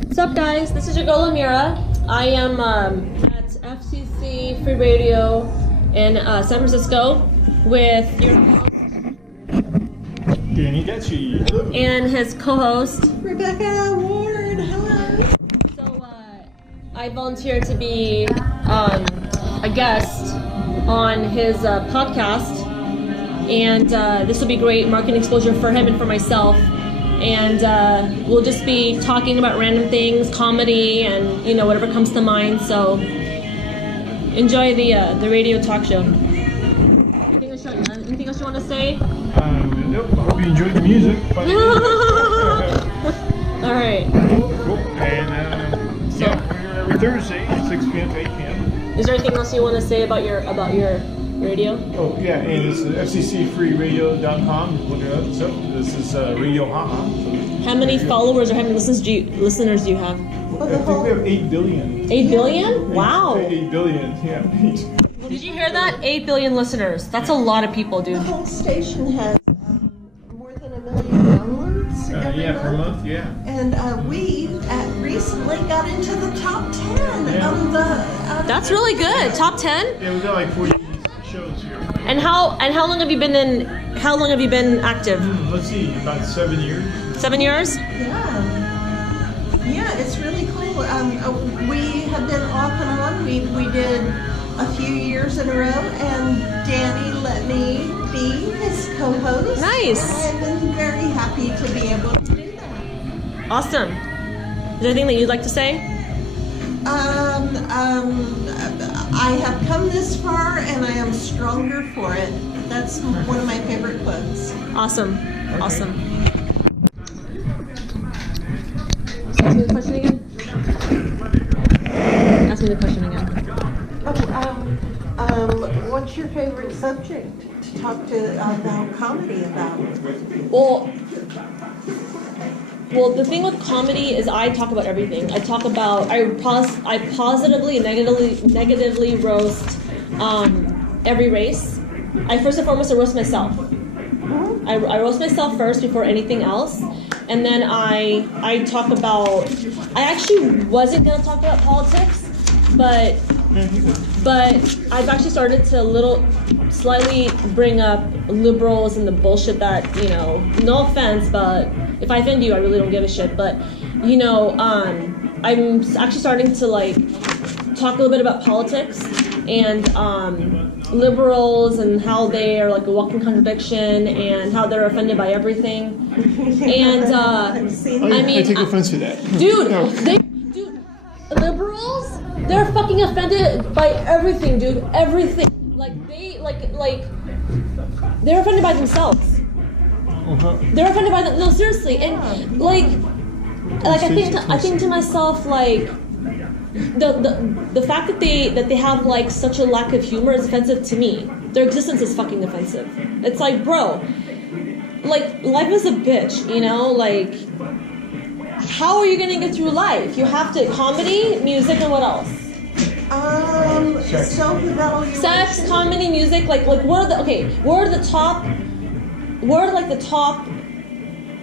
What's up, guys? This is your girl Amira. I am at FCC Free Radio in San Francisco with your host Danny Dechi. and his co-host Rebecca Ward. Hello. So I volunteered to be a guest on his podcast, and this will be great marketing exposure for him and for myself. And we'll just be talking about random things, comedy, and whatever comes to mind. So enjoy the radio talk show. Anything else you want to say? Nope. I hope you enjoyed the music. All right. Cool. And yeah, we're here every Thursday, 6 p.m. to 8 p.m. Is there anything else you want to say about your radio? Oh yeah, and it's fccfreeradio.com. Look it up. So this is Radio Haha. How many followers or how many listeners do you have? I think we have 8 billion. 8 billion? Wow. 8 billion. Yeah. Did you hear that? 8 billion listeners. That's a lot of people, dude. The whole station has more than 1 million downloads every Yeah, per month. month. Yeah. And we recently got into the top 10 of the. That's really good. Top 10? Yeah, we got like 40 shows here. And how long have you been active? Let's see, about 7 years. 7 years? Yeah, it's really cool. We have been off and on. We did a few years in a row, and Danny let me be his co-host. Nice. And I've been very happy to be able to do that. Awesome. Is there anything that you'd like to say? I have come this far, and I am stronger for it. That's one of my favorite quotes. Awesome. Okay. Awesome. Ask me the question again. Ask me the question again. What's your favorite subject to talk about comedy about? Well, the thing with comedy is I talk about everything. I positively and negatively roast every race. First and foremost, I roast myself. I roast myself first before anything else. And then I talk about, I actually wasn't going to talk about politics, but I've actually started to slightly bring up liberals and the bullshit that, no offense, but if I offend you, I really don't give a shit. But, I'm actually starting to talk a little bit about politics and liberals and how they are a walking contradiction and how they're offended by everything. And I take offense to that. Dude, liberals, they're fucking offended by everything, dude. Everything. They're offended by themselves. They're offended by them. No, seriously. And I think to myself, the fact that they have such a lack of humor is offensive to me. Their existence is fucking offensive. It's bro, life is a bitch, how are you gonna get through life? You have to comedy, music, and what else? Self-evaluation. Sex, comedy, music. What are the top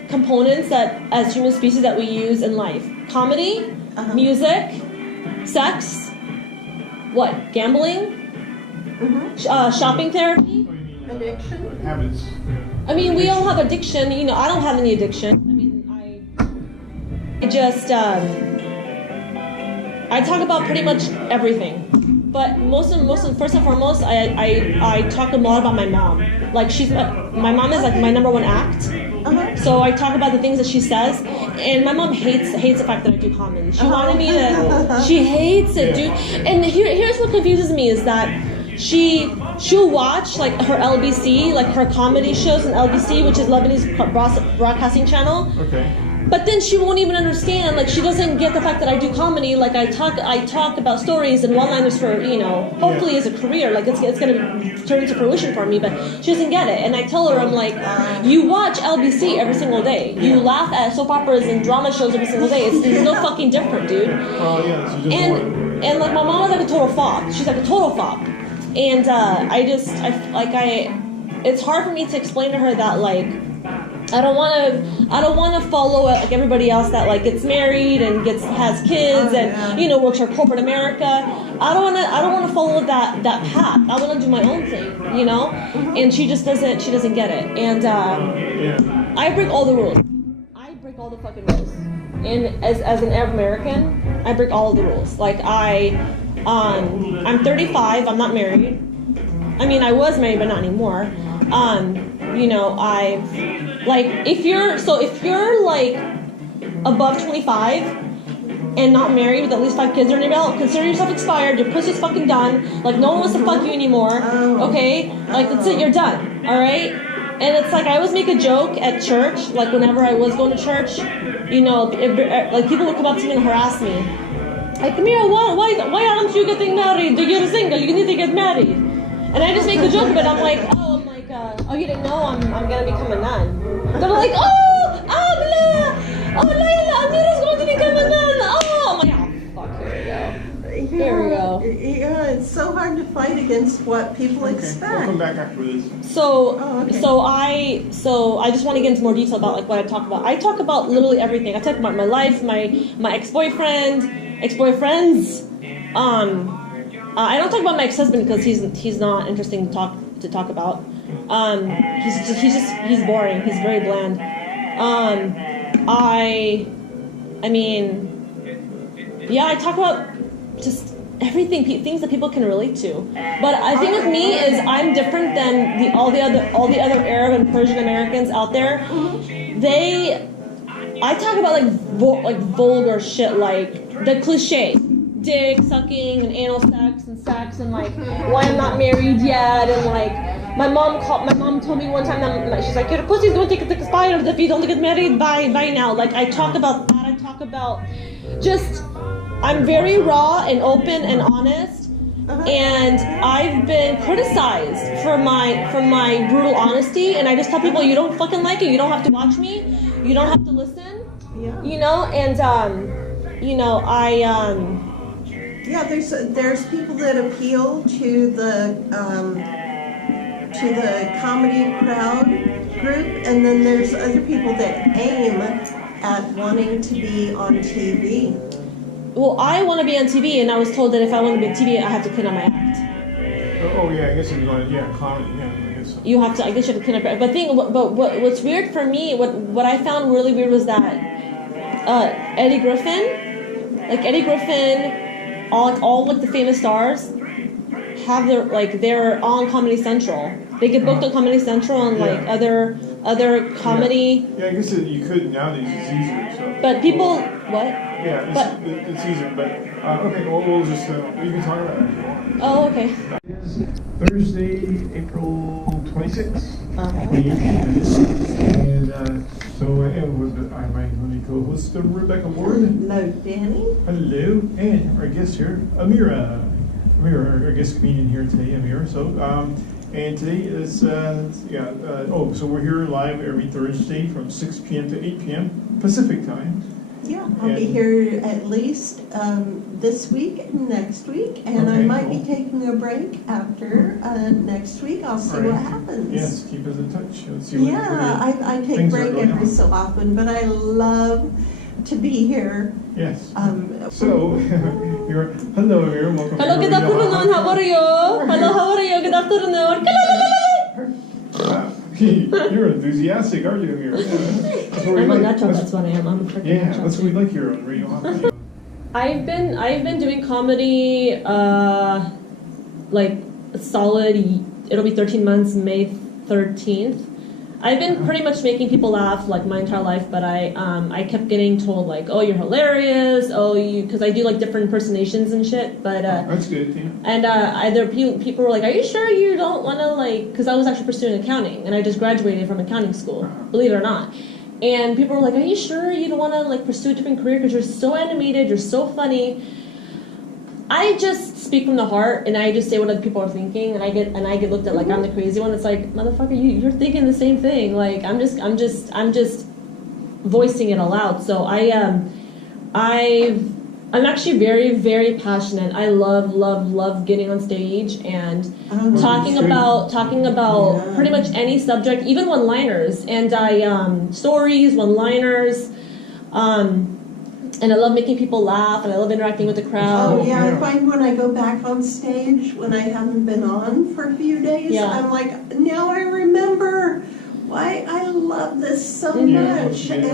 components that as human species that we use in life? Comedy, music, sex, what? Gambling, shopping therapy, addiction, habits. I mean, we all have addiction. I don't have any addiction. I just I talk about pretty much everything. But first and foremost, I talk a lot about my mom. My mom is my number one act. So I talk about the things that she says, and my mom hates the fact that I do comedy. She wanted me to. She hates it, dude. And here's what confuses me is that she'll watch her LBC, her comedy shows on LBC, which is Lebanese broadcasting channel. Okay. But then she won't even understand. She doesn't get the fact that I do comedy. I talk about stories and one-liners for hopefully as a career. It's gonna turn into fruition for me. But she doesn't get it. And I tell her, I'm you watch LBC every single day. You laugh at soap operas and drama shows every single day. It's no fucking different, dude. Oh yeah. So and my mom is a total fop. She's a total fop. And it's hard for me to explain to her that I don't want to follow like everybody else that like gets married and has kids and you know works for corporate America. I don't want to follow that path. I want to do my own thing, you know. And she doesn't get it. And I break all the rules. I break all the fucking rules. And as an Arab American, I break all the rules. Like I'm 35. I'm not married. I mean, I was married, but not anymore. You know, if you're like above 25 and not married with at least 5 kids under your belt, consider yourself expired. Your pussy's fucking done. Like no one wants to fuck you anymore. Okay, like that's it. You're done. All right. And it's like I always make a joke at church. Like whenever I was going to church, you know, like people would come up to me and harass me. Like, Camille, why aren't you getting married? You're single. You need to get married. And I just make a joke of it. I'm like, oh, you didn't know I'm gonna become a nun. They're like, oh, Abla, oh, Layla, Amira's going to become a nun. Oh, I'm like, oh, fuck, here we go. Yeah, it's so hard to fight against what people expect. We'll come back after this. So I just want to get into more detail about like what I talk about. I talk about literally everything. I talk about my life, my ex-boyfriends. I don't talk about my ex-husband because he's not interesting to talk about. He's boring. He's very bland. I talk about just everything, things that people can relate to. But I think with me is I'm different than all the other Arab and Persian Americans out there. I talk about like vulgar shit, like the cliche, dick sucking and anal sex and like why I'm not married yet, and like my mom told me one time that she's like, your pussy's going to expire if you don't get married by now. Like I talk about that. I talk about just I'm very raw and open and honest. And I've been criticized for my brutal honesty, and I just tell people, you don't fucking like it, you don't have to watch me, you don't have to listen, you know. And there's people that appeal to the comedy crowd group, and then there's other people that aim at wanting to be on TV. Well, I want to be on TV, and I was told that if I want to be on TV, I have to clean up my act. Oh yeah, I guess if you're going, comedy, I guess so. You have to clean up your act. But what's weird for me, what I found really weird was that Eddie Griffin, all like the famous stars have they're on Comedy Central. They get booked on Comedy Central and like other comedy. Yeah, I guess you could nowadays. It's easier. So. But people, what? Yeah, it's easier, but okay, we'll just, we can talk about it if you want. Oh, okay. Thursday, April 26th. And I'm my co-host, Rebecca Ward. Hello, Danny. Hello, and our guest here, Amira, our guest comedian here today, Amira. So, and today is, so we're here live every Thursday from 6 p.m. to 8 p.m. Pacific time. Yeah, I'll be here at least this week and next week, and I might be taking a break after next week. I'll see what happens. Yes, keep us in touch. Let's see I take a break every so often, but I love to be here. Yes. Hello, Amir. Welcome. Hello, good afternoon. How are you? Hello, how are you? Good afternoon. You're enthusiastic, aren't you, Amir? I'm a natural. That's what I am. I'm a freaking natural. That's what we like here on Radio Hot. I've been doing comedy like solid. It'll be 13 months, May 13th. I've been pretty much making people laugh like my entire life, but I kept getting told like, oh, you're hilarious, because I do like different impersonations and shit. But that's good. Yeah. And either people were like, are you sure you don't want to like? Because I was actually pursuing accounting, and I just graduated from accounting school, believe it or not. And people were like, are you sure you don't want to like pursue a different career because you're so animated, you're so funny? I just speak from the heart, and I just say what other people are thinking, and I get looked at like I'm the crazy one. It's like, motherfucker, you're thinking the same thing. Like I'm just voicing it aloud. So I've I'm actually very, very passionate. I love, love, love getting on stage and talking about pretty much any subject, even one-liners. And stories, one-liners. And I love making people laugh, and I love interacting with the crowd. Oh yeah, I find when I go back on stage, when I haven't been on for a few days, I'm like, now I remember why I love this so much. And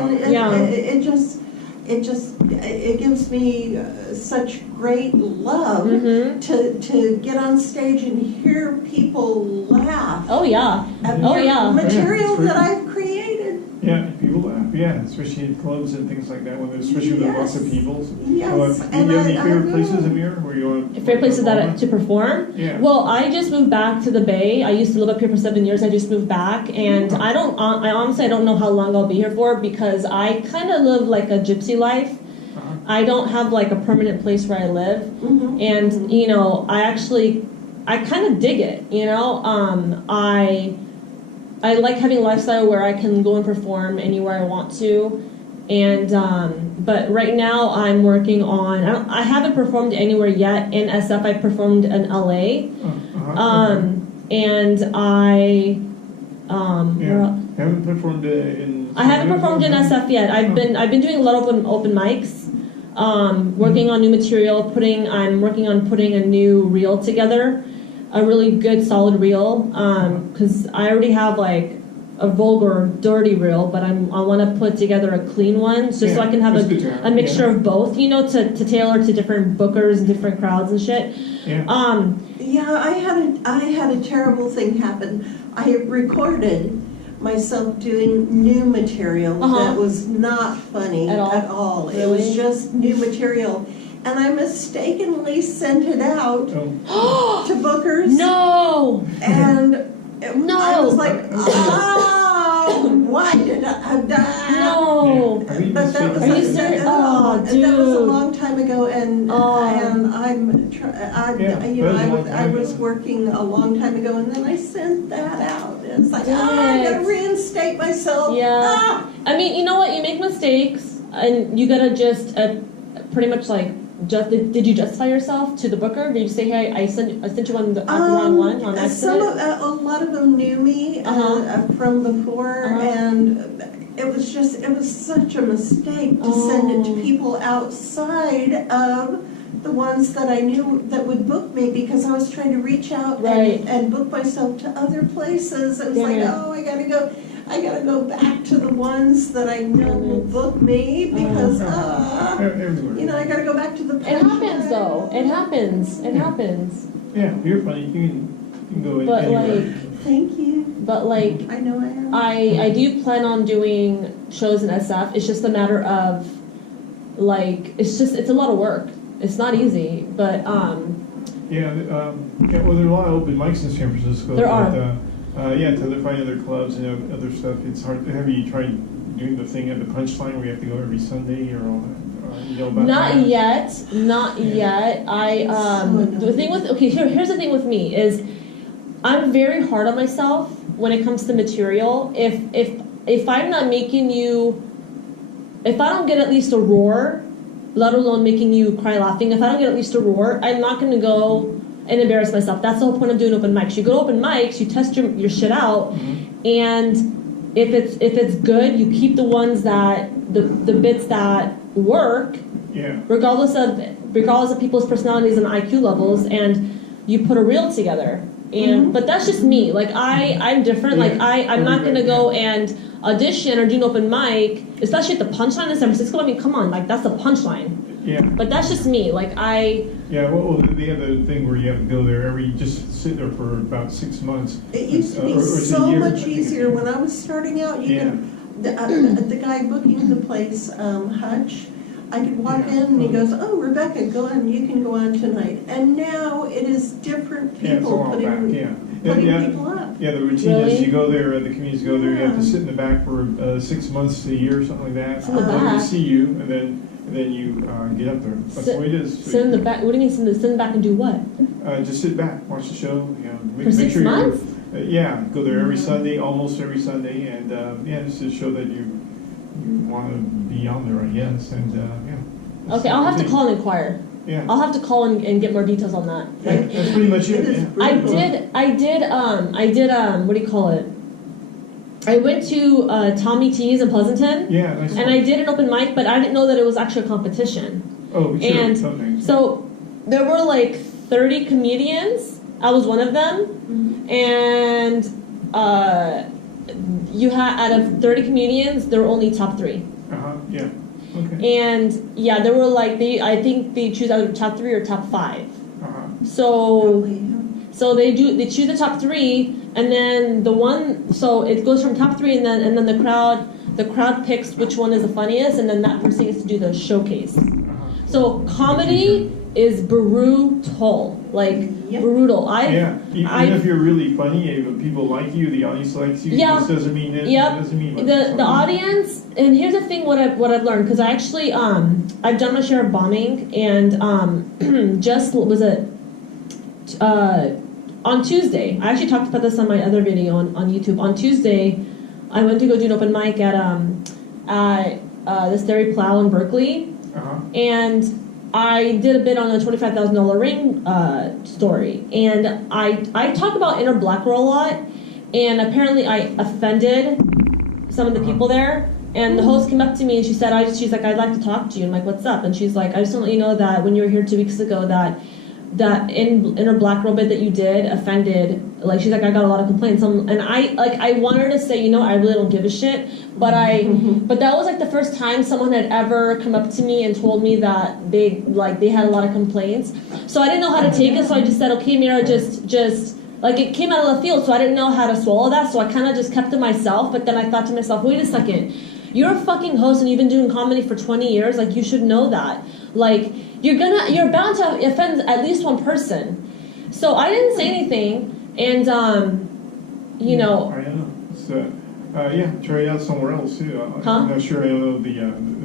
it gives me such great love to get on stage and hear people laugh. Oh yeah. At material that I've created. Yeah, people laugh. Yeah, especially at clubs and things like that, especially when there are lots of people. Yes. Do you have any favorite places, Amir, where you want favorite places to perform? Yeah. Well, I just moved back to the Bay. I used to live up here for 7 years. I just moved back, and I honestly don't know how long I'll be here for because I kind of live like a gypsy life. I don't have like a permanent place where I live, and you know, I kind of dig it. You know, I like having a lifestyle where I can go and perform anywhere I want to, and but right now I'm working on. I haven't performed anywhere yet in SF. I performed in LA, and I haven't performed in. I haven't performed in SF yet. I've been doing a lot of open mics, working on new material. I'm working on putting a new reel together. A really good solid reel, because I already have like a vulgar, dirty reel, but I want to put together a clean one, so I can have a mixture of both, you know, to tailor to different bookers and different crowds and shit. I had a terrible thing happen. I recorded myself doing new material that was not funny at all. Really? It was just new material. And I mistakenly sent it out to bookers. No! And I was like, why did I die? No! But that was Are you serious? Oh, dude. That was a long time ago, and I was working a long time ago, and then I sent that out. And it's like, I gotta reinstate myself. Yeah. I mean, you know what? You make mistakes, and you gotta just pretty much like. Did you justify yourself to the booker? Did you say, "Hey, I sent you on the wrong one on accident"? A lot of them knew me from before, and it was such a mistake to send it to people outside of the ones that I knew that would book me, because I was trying to reach out and book myself to other places. It was I gotta go back to the ones that I know will book me, because I gotta go back to the. It happens though. It happens. Yeah, you're funny. You can go in. But anywhere. Thank you. But like, I know I am. I do plan on doing shows in SF. It's just a matter of like, it's a lot of work. It's not easy, but well, there are a lot of open mics in San Francisco. There are. To find other clubs and other stuff, it's hard. Have you tried doing the thing at the Punchline where you have to go every Sunday or all that? Not yet. The thing with here's the thing with me is I'm very hard on myself when it comes to material. If I'm not making you, if I don't get at least a roar, let alone making you cry laughing, if I don't get at least a roar, I'm not going to go and embarrass myself. That's the whole point of doing open mics. You go to open mics, you test your shit out, and if it's good, you keep the ones that the bits that work, regardless of people's personalities and IQ levels, and you put a reel together. And but that's just me. Like I'm different. Like I'm not gonna go and audition or do an open mic, especially at the Punchline in San Francisco. I mean, come on, like that's the Punchline. Yeah. But that's just me. Like well, they have the thing where you have to go there just sit there for about 6 months. It used to be so much easier when I was starting out. The guy booking the place, Hutch, I could walk in and he goes, "Oh, Rebecca, go on. You can go on tonight." And now it is different people putting people up. Yeah, the routine is you go there, the comedians go there. You have to sit in the back for 6 months to a year, something like that. They see you, and then you get up there. That's the way it is. Sit in the back. What do you mean sit in the back and do what? Just sit back, watch the show. For 6 months? Go there every Sunday, almost every Sunday, and just to show that you want to be on there, I guess. And Okay, I'll have to call and inquire. Yeah. I'll have to call and get more details on that. Yeah, that's pretty much it. is Yeah. brutal. What do you call it? I went to Tommy T's in Pleasanton. Yeah, nice. And I did an open mic, but I didn't know that it was actually a competition. Oh, sure. And Okay. so there were like 30 comedians. I was one of them. And you had, out of 30 comedians, there were only top 3. Yeah. Okay. And yeah, there were like, I think they choose either top 3 or top 5. So they choose the top 3, and then so it goes from top 3, and then the crowd picks which one is the funniest, and then that person gets to do the showcase. So comedy is brutal, like brutal. Even if you're really funny, if people like you, the audience likes you. Yeah. This doesn't mean it. Yep. Doesn't mean The audience, and here's the thing: what I've learned, because I actually I've done my share of bombing, and just was it on Tuesday. I actually talked about this on my other video on YouTube. On Tuesday, I went to go do an open mic at this Dairy Plow in Berkeley, and I did a bit on a $25,000 ring story, and I talk about inner black girl a lot, and apparently I offended some of the people there. And the host came up to me and she's like, I'd like to talk to you. I'm like, what's up? And she's like, I just want to let you know that when you were here 2 weeks ago, that inner black girl bit that you did offended. Like, she's like, I got a lot of complaints. And I want her to say, I really don't give a shit. But but that was like the first time someone had ever come up to me and told me that they had a lot of complaints. So I didn't know how to take it. So I just said, okay, Mira, just like, it came out of the field. So I didn't know how to swallow that. So I kind of just kept it myself. But then I thought to myself, wait a second. You're a fucking host and you've been doing comedy for 20 years. Like, you should know that. Like, you're bound to offend at least one person. So I didn't say anything, and I don't know. So, try it out somewhere else too. I'm not sure I know the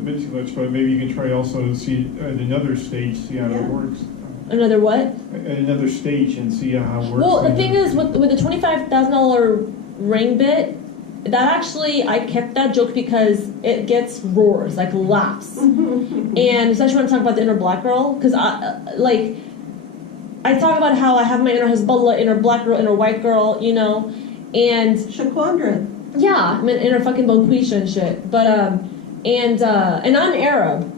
bit too much, but maybe you can try also to see at another stage, see how it works. Another what? At another stage and see how it works. Well, the thing is, with the $25,000 ring bit, that actually, I kept that joke because it gets roars, like laughs. And especially when I'm talking about the inner black girl, because I talk about how I have my inner Hezbollah, inner black girl, inner white girl, and Shaquandra. yeah, I'm an inner fucking Boquisha and shit. But and I'm Arab,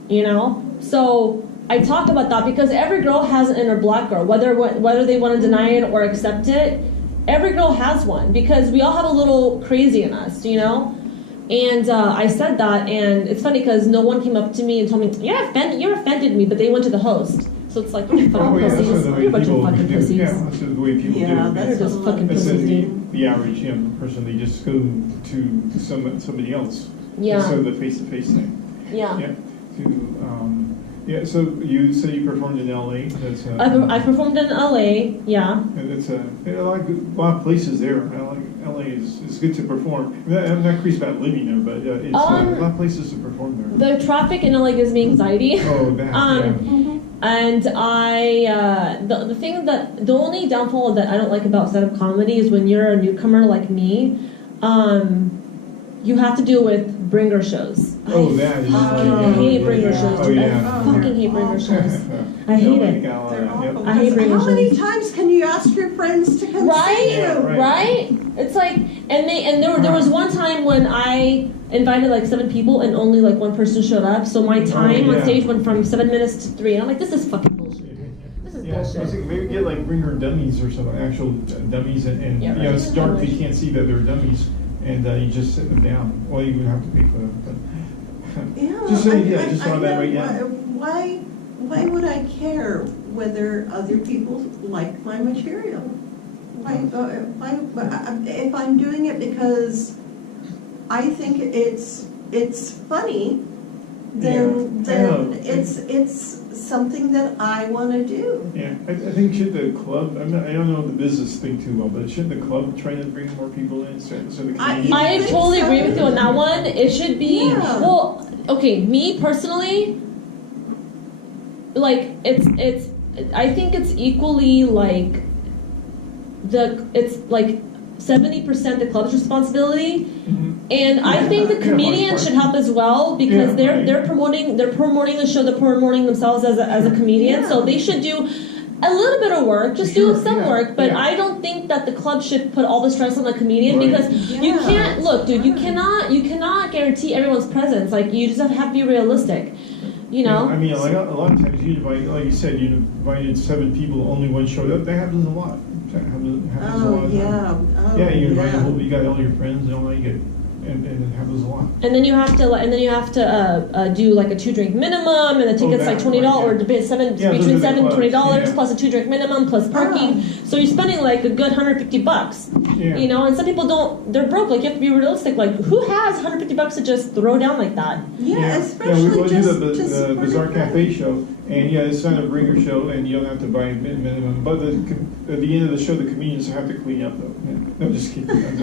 so I talk about that because every girl has an inner black girl, whether they want to deny it or accept it. Every girl has one because we all have a little crazy in us, And I said that, and it's funny because no one came up to me and told me, you offended me, but they went to the host. So it's like, you're fucking pussies. You're a bunch of fucking pussies. Yeah, that's the way people do. That's just fucking pussies. The average person, they just go to somebody else. Yeah. Instead of the face-to-face thing. Yeah. So you said you performed in LA. That's I performed in LA. Yeah. And it's a lot of places there. LA is good to perform. I'm not crazy about living there, but it's a lot of places to perform there. The traffic in LA gives me anxiety. Oh, that. And the thing that the only downfall that I don't like about stand-up comedy is when you're a newcomer like me, you have to deal with bringer shows. Oh, that is. I hate bringer shows. Oh, yeah. I fucking hate bringer shows. I hate it. I hate bringer How many shows. times can you ask your friends to come see you? Right? It's like, and there was one time when I invited like 7 people and only like 1 person showed up. So my time on stage went from 7 minutes to 3. And I'm like, this is fucking bullshit. This is bullshit. I think maybe get like bringer dummies or some actual dummies, and it's dark. They can't see that they're dummies. And you just sit them down. Well, you would have to pay for them. But just saw that right now. Why would I care whether other people like my material? Why, if I'm doing it because I think it's funny, then it's something that I want to do. Yeah, I think should the club, I don't know the business thing too well, but should the club try to bring more people in? So the I totally agree with you on that one. It should be, well, okay, me personally, like, I think it's equally like, 70% the club's responsibility. Mhm. And I think the comedians should help as well because they're promoting the show, they're promoting themselves as a comedian, so they should do a little bit of work, just do some work, but I don't think that the club should put all the stress on the comedian because you can't look, dude. You cannot guarantee everyone's presence. Like you just have to be realistic, you know. I mean, like a lot of times you invite, like you said, you invited 7 people, only one showed up. That happens a lot. That happens a lot of times. Yeah, you invite you got all your friends and all that. You get. And it happens a lot. And then you have to do like a 2-drink minimum, and the ticket's like $20 or between $7 and $20 plus a 2-drink minimum plus parking. So you're spending like a good $150. You know, and some people they're broke. Like you have to be realistic. Like who has $150 to just throw down like that? Especially we do the Bizarre Cafe show, and it's not a bringer show, and you don't have to buy a minimum. But at the end of the show, the comedians have to clean up though. No, just kidding.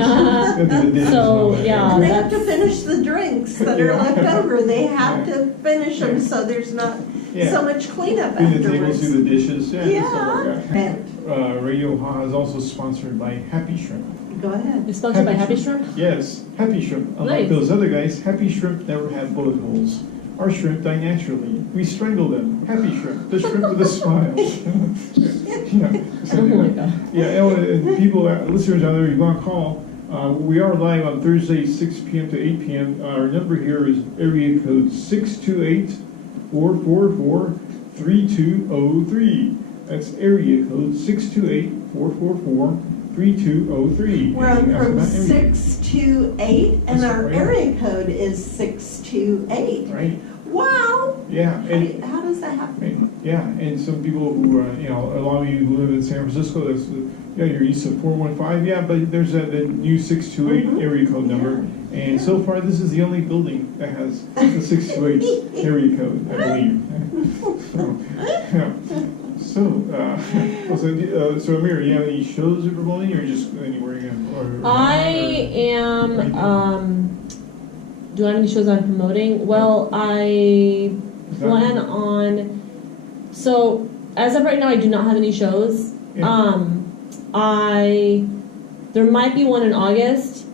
So they have to finish the drinks that are left over. They have to finish them so there's not so much cleanup afterwards. The tables, do the dishes. Radio Ha is also sponsored by Happy Shrimp. Go ahead. It's sponsored by Happy Shrimp? Yes, Happy Shrimp. Unlike those other guys, Happy Shrimp never have bullet holes. Our shrimp die naturally. We strangle them. Happy Shrimp, the shrimp with a smile. Oh my God. And people, listeners out there, you want to call. We are live on Thursday, 6 p.m. to 8 p.m. Our number here is area code 628-444-3203. That's area code 628-444-3203. We're on from 628, and our area code is 628. Right. Wow. Yeah. How does that happen? Yeah, and some people who, a lot of you who live in San Francisco, that's you're used to 415. Yeah, but there's the new 628 area code number. And so far, this is the only building that has the 628 area code, I believe. So Amir, you have any shows you're promoting, or just anywhere you have? I am. Do I have any shows I'm promoting? Well, I plan on. So as of right now, I do not have any shows. There might be one in August.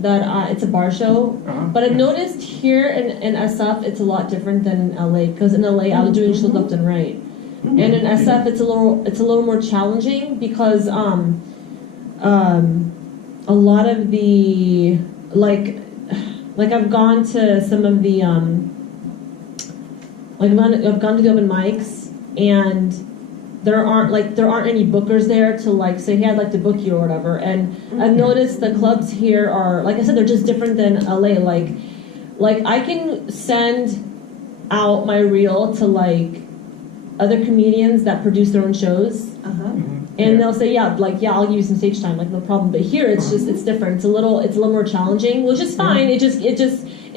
That it's a bar show, but I've noticed here in SF it's a lot different than in LA, because in LA I was doing shows left and right, and in SF it's a little more challenging because a lot of the like I've gone to some of the I've gone to the open mics, and there aren't any bookers there to say, hey, I'd like to book you or whatever. And I've noticed the clubs here are, like I said, they're just different than LA. Like I can send out my reel to other comedians that produce their own shows, and they'll say, I'll give you some stage time, no problem. But here it's different. It's a little more challenging, which is fine. It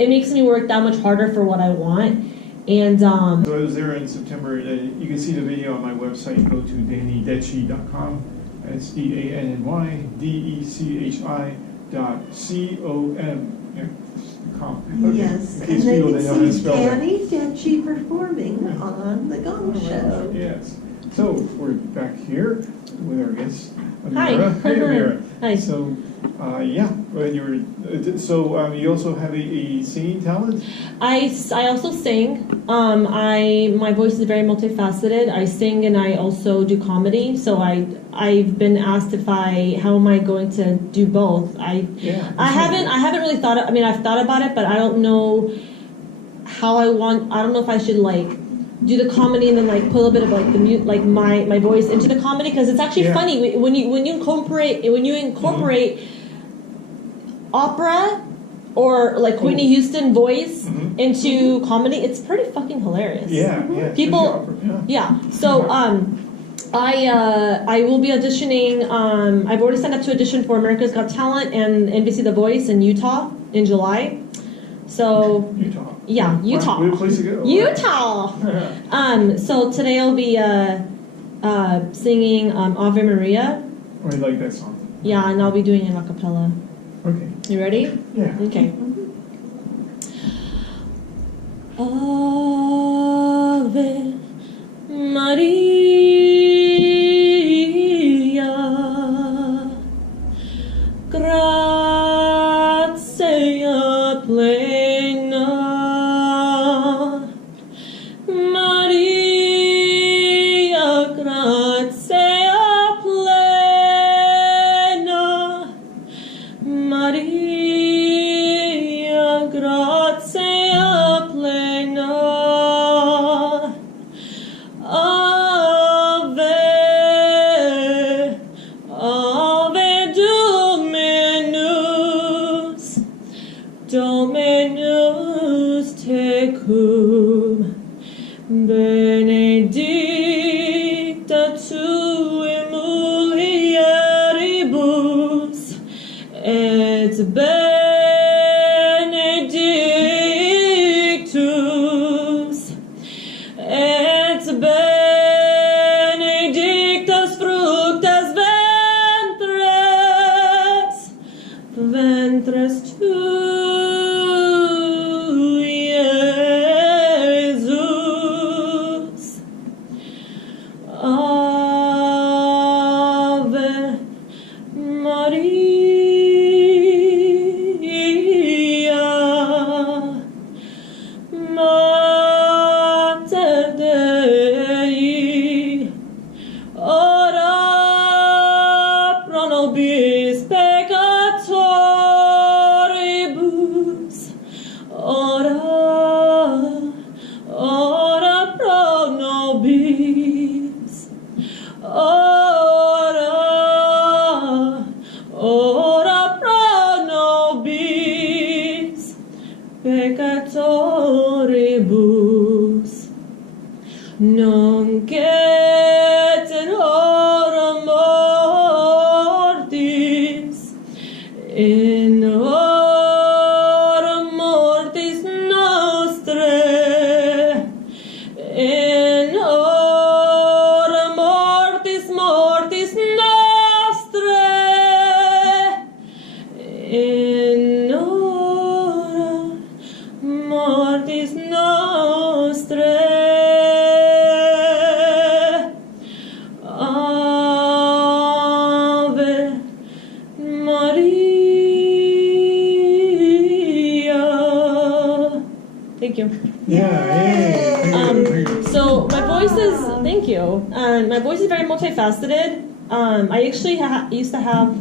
makes me work that much harder for what I want. And so I was there in September. You can see the video on my website. Go to DannyDechi.com. That's DannyDechi.com. Yes, and they can see Danny Dechi performing on the Gong Show. Yes. So we're back here with our guest, Amira. Hi. Hi, Amira. Hi. So, you also have a singing talent? I also sing. My voice is very multifaceted. I sing and I also do comedy. So I've been asked how am I going to do both? I haven't really thought. I've thought about it, but I don't know how I don't know if I should do the comedy and then put a little bit of my voice into the comedy, because it's actually funny when you incorporate opera or Whitney Houston voice into comedy. It's pretty fucking hilarious. People. So I will be auditioning. I've already signed up to audition for America's Got Talent and NBC The Voice in Utah in July. So Utah. Yeah, Utah. What a place to go. Utah. So today I'll be singing Ave Maria. Oh, I like that song. Yeah, and I'll be doing it a cappella. Okay. You ready? Yeah. Okay. Ave Maria, tecum, benedicta tui mulieribus, et benedictus, et benedictus fructus ventris tui, Iesus. Ave Maria, Mater Dei, ora pro nobis peccatoribus, ora pro nobis, ora pro nobis peccatoribus, nunc et in hora mortis, in hora mortis nostrae, in hora mortis nostrae, in hora mortis nostrae. Ave Maria. Thank you. Yeah, hey. So my voice is, thank you. My voice is very multifaceted. I actually used to have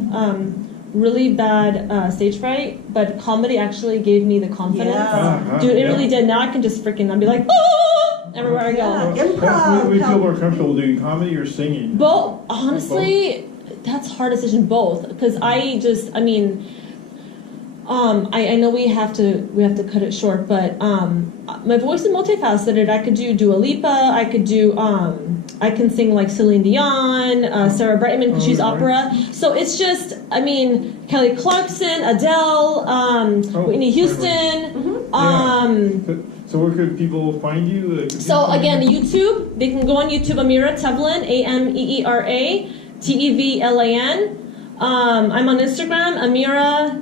really bad stage fright, but comedy actually gave me the confidence. Yeah. Dude, it really did. Now I can just freaking, I'll be like, ah! Everywhere I go. Yeah, improv. We feel more comfortable doing comedy or singing. Both, honestly, that's a hard decision, both. Because I know we have to cut it short, but my voice is multifaceted. I could do Dua Lipa. I could do I can sing like Celine Dion, Sarah Brightman because she's opera. So it's just, Kelly Clarkson, Adele, Whitney Houston. So where could people find you? So again, YouTube. They can go on YouTube. Amira Tevlin, Ameera Tevlan. I'm on Instagram, Amira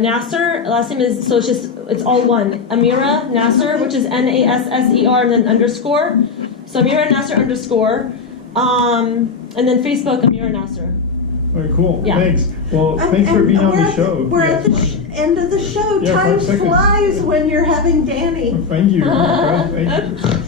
Nasser. Last name is, so it's all one. Amira Nasser, which is Nasser and then underscore. So Amira Nasser underscore. And then Facebook, Amira Nasser. All right, cool. Yeah. Thanks. Well, thanks for being on the show. We're at the end of the show. Yeah, Time 5 seconds. flies when you're having Danny. Thank you. Thank you.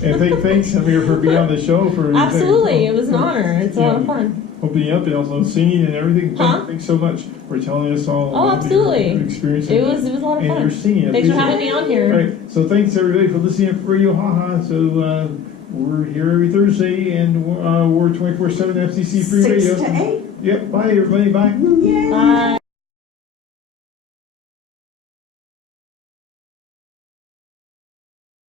And thanks, Amir, for being on the show. Absolutely, it was an honor. It's a lot of fun. Opening up and also singing and everything. Huh? Thanks so much for telling us all about Absolutely. your experience. It was a lot of and fun. your singing. Thanks for having me on here. All right. So thanks everybody for listening to Radio Haha. So we're here every Thursday and we're 24/7 FCC Free 6 Radio. to 8. Yep. Bye everybody. Bye. Yay. Bye.